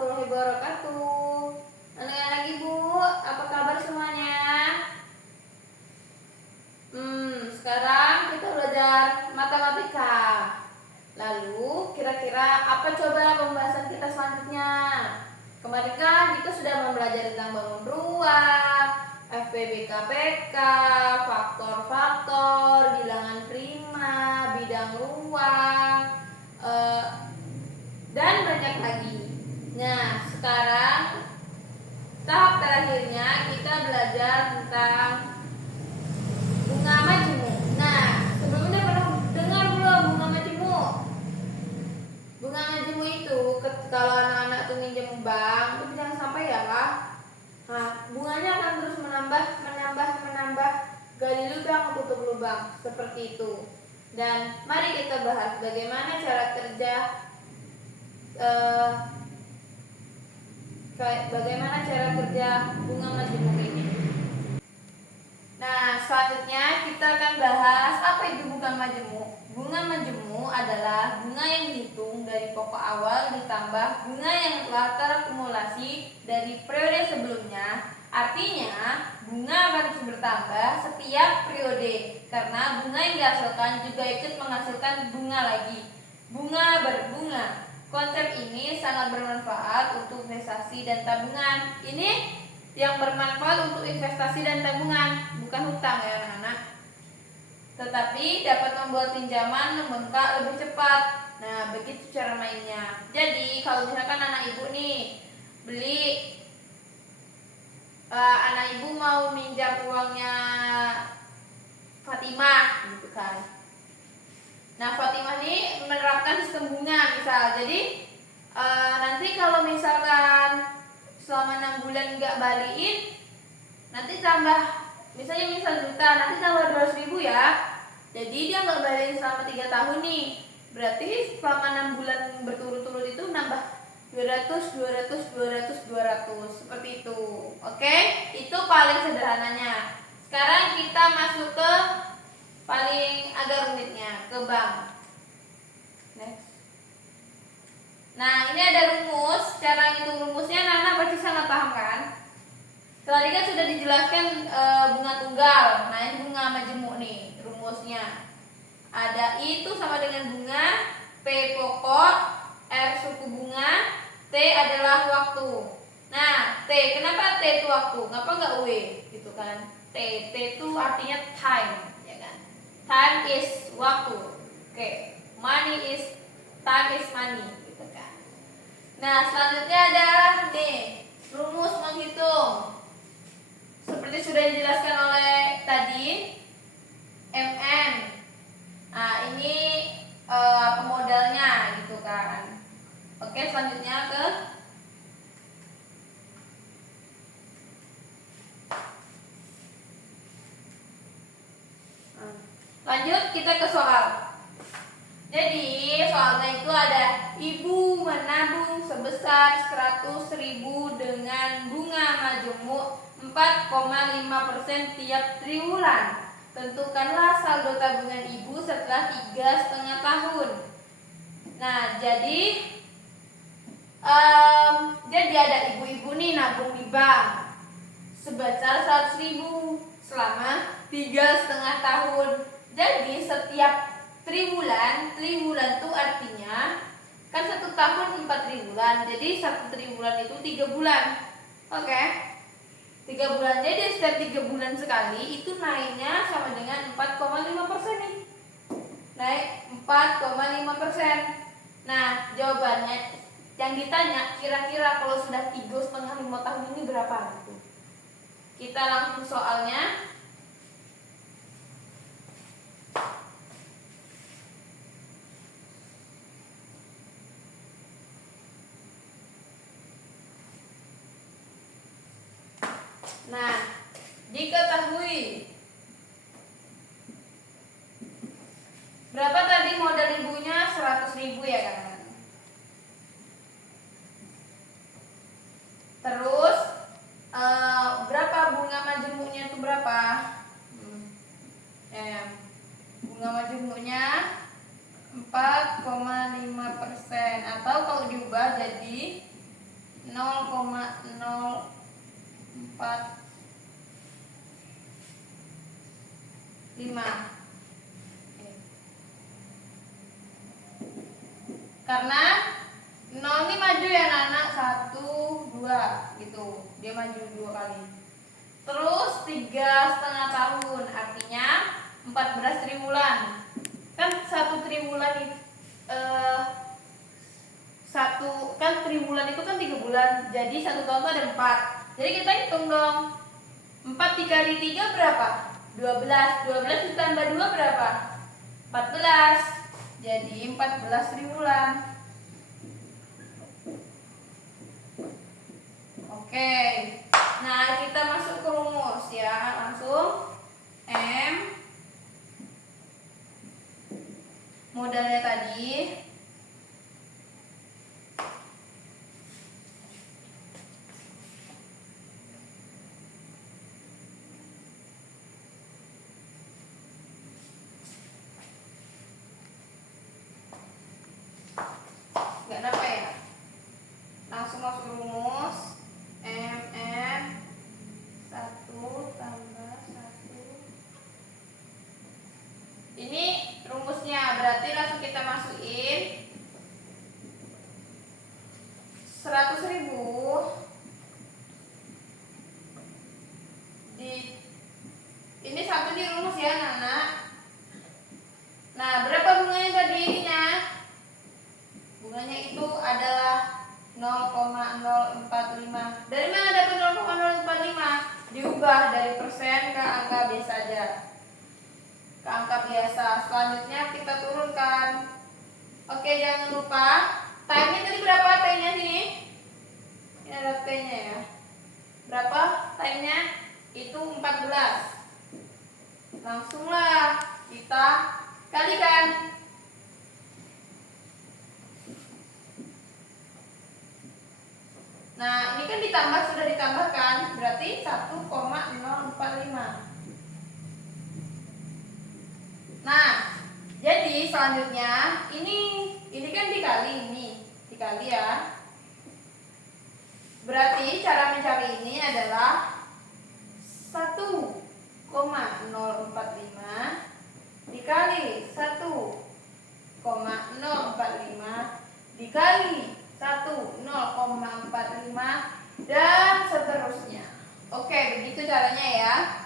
warahmatullahi wabarakatuh. Anak-anak ibu, apa kabar semuanya? Sekarang kita belajar matematika. Lalu kira-kira apa coba pembahasan kita selanjutnya? Kemarin kan kita sudah mempelajari tentang bangun ruang, FPBKPK, faktor-faktor, bilangan prima, bidang ruang, dan banyak lagi. Nah, sekarang tahap terakhirnya kita belajar tentang bunga majemuk. Nah, sebelumnya pernah dengar belum bunga majemuk? Bunga majemuk itu kalau anak-anak tuh minjem bank, itu jangan sampai ya Kak. Nah, bunganya akan terus menambah, gali lubang, tutup lubang, seperti itu. Dan mari kita bahas bagaimana cara kerja bunga majemuk ini. Nah, selanjutnya kita akan bahas apa itu bunga majemuk. Bunga majemuk adalah bunga yang dihitung dari pokok awal ditambah bunga yang telah terakumulasi dari periode sebelumnya. Artinya, bunga akan terus bertambah setiap periode karena bunga yang dihasilkan juga ikut menghasilkan bunga lagi. Bunga berbunga. Konsep ini sangat bermanfaat untuk investasi dan tabungan. Ini yang bermanfaat untuk investasi dan tabungan, bukan hutang ya anak-anak. Tetapi dapat membuat pinjaman membengkak lebih cepat. Nah, begitu cara mainnya. Jadi, kalau misalkan anak ibu nih beli, anak ibu mau minjam uangnya Fatimah, gitu kan. Nah, Fatimah ini menerapkan sistem bunga misal. Jadi nanti kalau misalkan selama 6 bulan nggak balikin, nanti tambah, misalnya juta, nanti tambah 200.000 ya. Jadi dia nggak balikin selama 3 tahun nih. Berarti selama 6 bulan berturut-turut itu nambah 200 seperti itu. Oke, itu paling sederhananya. Sekarang kita masuk ke paling agak rumitnya, ke bank. Next. Nah, ini ada rumus. Cara ngitung rumusnya anak-anak pasti sangat paham kan? Tadi kan sudah dijelaskan bunga tunggal. Nah, ini bunga majemuk nih rumusnya. Ada I itu sama dengan bunga, P pokok, R suku bunga, T adalah waktu. Nah, T, kenapa T itu waktu? Kenapa nggak W? Gitu kan? T itu artinya time. Time is waktu. Oke. Money is time is money, gitu kan. Nah, selanjutnya adalah nih, rumus menghitung. Seperti sudah dijelaskan oleh tadi, MN. Nah, ini pemodalnya gitu kan. Oke, selanjutnya ke lanjut kita ke soal. Jadi soalnya itu ada ibu menabung sebesar 100.000 dengan bunga majemuk 4,5% tiap triwulan. Tentukanlah saldo tabungan ibu setelah 3,5 tahun. Nah, jadi ada ibu-ibu nih nabung di bank sebesar 100.000 selama 3,5 tahun. Jadi setiap triwulan itu artinya kan 1 tahun 4 triwulan. Jadi 1 triwulan itu 3 bulan. Oke. 3 bulan. Jadi setiap 3 bulan sekali itu naiknya sama dengan 4,5% nih. Naik 4,5%. Nah, jawabannya yang ditanya kira-kira kalau sudah 3,5 tahun ini berapa gitu. Kita langsung soalnya. Nah, diketahui berapa tadi modal ibunya 100.000 ya kan? Terus berapa bunga majemuknya itu berapa? Bunga majemuknya 4,5%, atau kalau diubah jadi 0,045. Karena 0 ini maju ya anak-anak, 1, 2 gitu, dia maju 2 kali. Terus 3,5 tahun, artinya 14 triwulan. Kan 1 triwulan itu triwulan itu kan 3 bulan, jadi 1 tahun itu ada 4. Jadi kita hitung dong, 4 dikali 3 berapa? 12. 12 ditambah 2 berapa? 14. Jadi 14 triwulan. Oke, nah kita masuk ke rumus ya, langsung M modalnya tadi nggak dapat ya, langsung masuk rumus M 1 tambah 1. Ini rumusnya, berarti langsung kita masukin 100.000 ini 1 di rumus ya anak-anak. Nah, berapa bunganya tadi ininya? Bunganya itu adalah 0,045. Dari mana dapat 0,045? Diubah dari persen ke angka biasa aja. Ke angka biasa. Selanjutnya kita turunkan. Oke, jangan lupa time-nya tadi berapa T-nya sini? Ini ada T-nya ya. Berapa time-nya? Itu 14. Langsunglah kita kalikan. Nah, ini kan sudah ditambahkan, berarti 1,045. Nah, jadi selanjutnya ini kan dikali ya. Berarti cara mencari ini adalah 1,045 dikali 1,045 dikali 1,045 dan seterusnya. Oke, begitu caranya ya.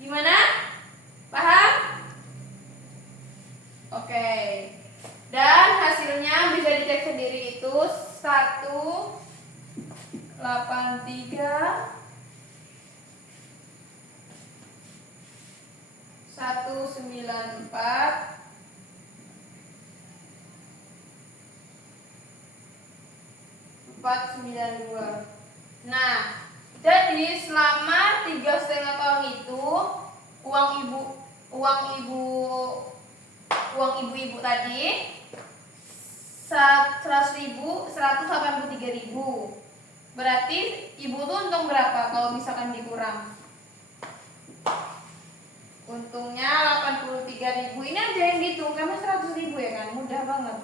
Gimana? Paham? Oke. Dan hasilnya bisa dicek sendiri, itu 183 194 492. Nah, jadi selama 3,5 tahun itu uang ibu-ibu tadi 100.000, 183.000. Berarti ibu tuh untung berapa kalau misalkan dikurang? Untungnya 83.000. Ini aja yang dihitung, karena 100.000 ya kan, mudah banget.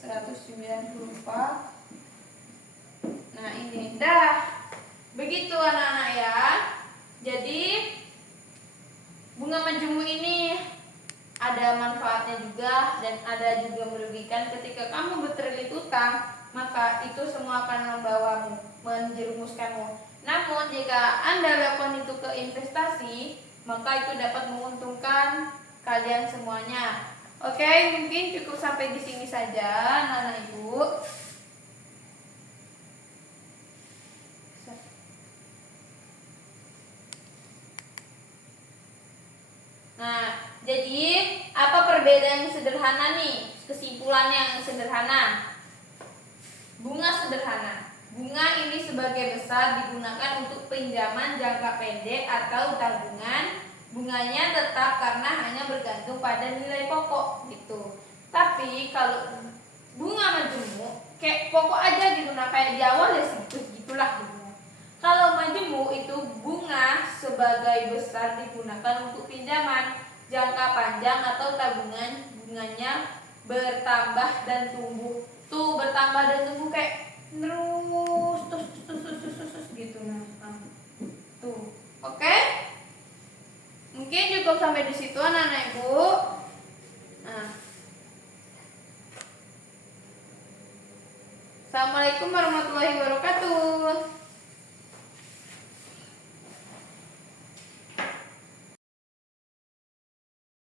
194. Nah, ini dah. Begitu anak-anak ya. Jadi bunga menjemu ini ada manfaatnya juga dan ada juga merugikan. Ketika kamu berterlit utang, maka itu semua akan membawamu, menjerumuskanmu. Namun jika Anda lakukan itu ke investasi, maka itu dapat menguntungkan kalian semuanya. Oke, mungkin cukup sampai di sini saja, anak-anak ibu. Nah, jadi apa perbedaan yang sederhana nih? Kesimpulan yang sederhana. Bunga sederhana. Bunga ini sebagai besar digunakan untuk pinjaman jangka pendek atau tabungan. Bunganya tetap karena hanya bergantung pada nilai pokok gitu. Tapi kalau bunga majemuk kayak pokok aja gitu, nah kayak di awal ya segitulah gitu. Kalau majemuk itu bunga sebagai besar digunakan untuk pinjaman jangka panjang atau tabungan. Bunganya bertambah dan tumbuh. Tuh bertambah dan tumbuh kayak terus gitu. Nah, tuh. Oke? Mungkin cukup sampai di situ anak-anak Ibu. Nah. Assalamualaikum warahmatullahi wabarakatuh.